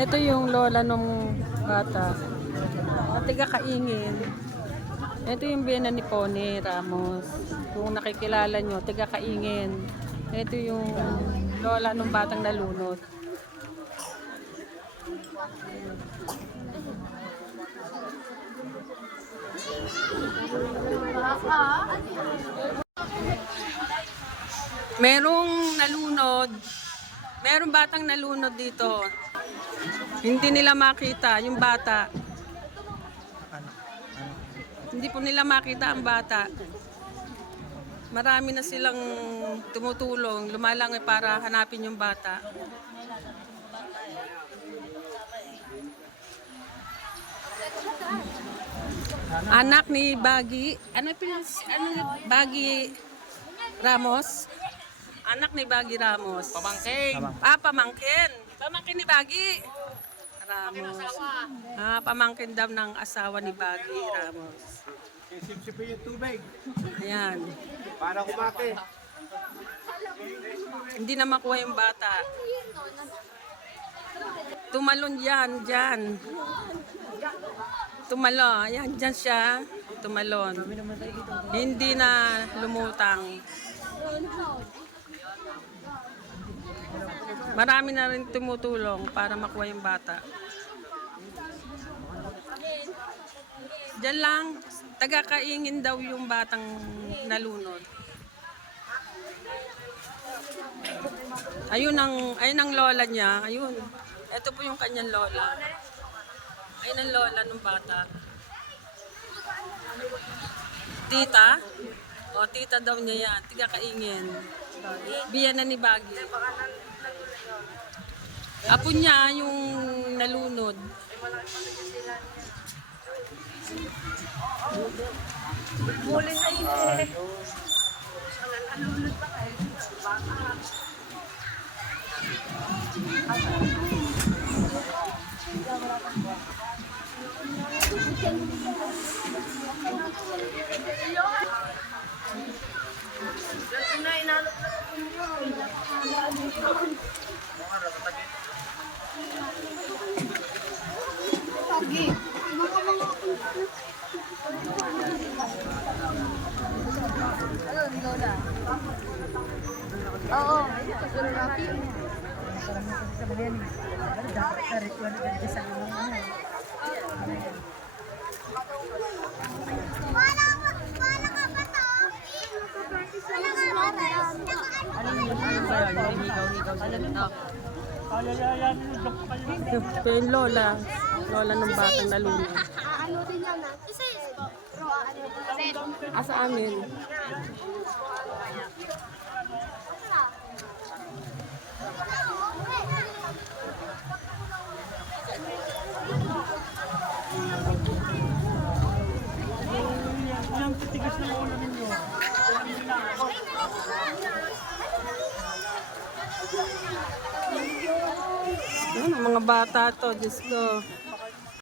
Ito yung lola nung bata. At tiga-kaingin. Ito yung biyena ni Pony Ramos. Kung nakikilala nyo, tiga-kaingin. Ito yung lola nung batang nalunod. Merong nalunod. Merong batang nalunod dito. Hindi nila makita yung bata. Hindi po nila makita ang bata. Marami na silang tumutulong, lumalangoy para hanapin yung bata. Anak ni Baggy, Baggy Ramos? Anak ni Baggy Ramos. Pamangkin. Pamangkin. Pamangkin ni Baggy Ramos. Pamangkin daw ng asawa ni Baggy Ramos. Sipsipin yung tubig. Ayan. Para kumate. Hindi na makuha yung bata. Tumalon yan, dyan. Tumalon. Ayan, dyan siya. Tumalon. Hindi na lumutang. Marami na rin tumutulong para makuha yung bata. Diyan lang, taga-kaingin daw yung batang nalunod. Ayun ang lola niya. Ayun. Ito po yung kanyang lola. Ayun ang lola ng bata. Tita? O, tita daw niya yan. Taga-kaingin. Biyena ni Baggy. Apo niya yung nalunod. Muli na yun eh. Nalunod pa kayo. Oo. Ito yung lola. Lola ng batang nalunod. Ano din yan na? Isa Sa amin. Ang titigas ng ulo ninyo. Mga bata to, Diyos ko.